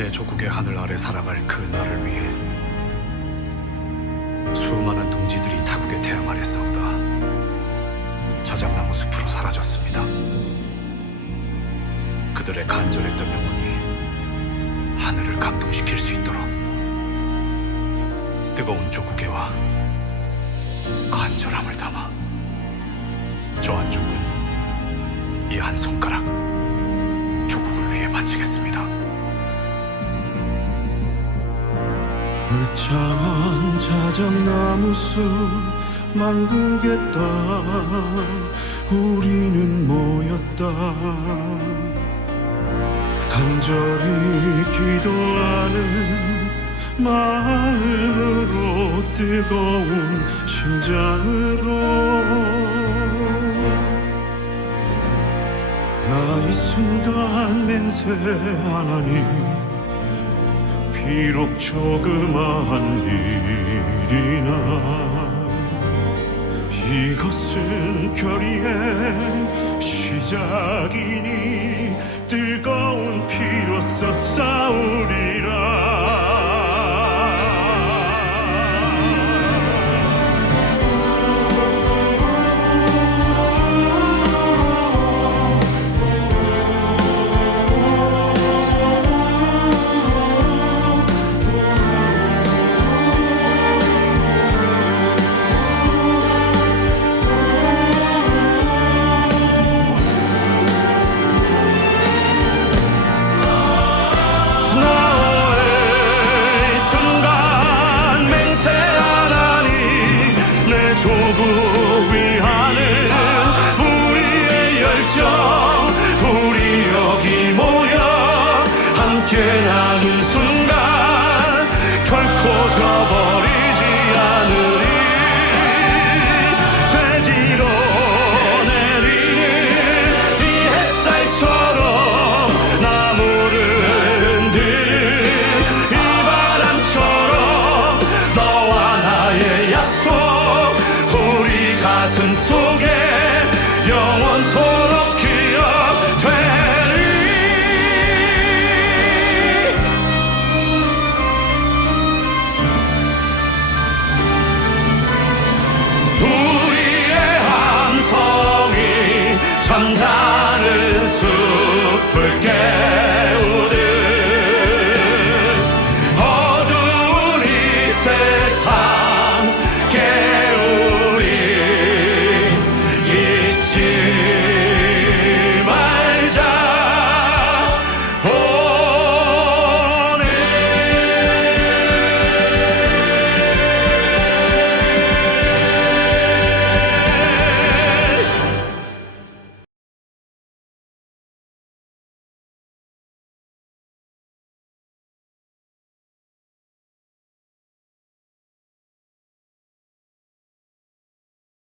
내 조국의 하늘 아래 살아갈 그 나를 위해 수많은 동지들이 타국의 태양 아래 싸우다 자작나무 숲으로 사라졌습니다. 그들의 간절했던 영혼이 하늘을 감동시킬 수 있도록 뜨거운 조국애와 간절함을 담아 저 안중근 이한 손가락 울창한 자작나무 숲 만국의 땅 우리는 모였다. 간절히 기도하는 마음으로 뜨거운 심장으로 나 이 순간 맹세 하나니 비록 조그마한 일이나 이것은 결의의 시작이니 뜨거운 피로써 싸우리 가슴 속에 영원토록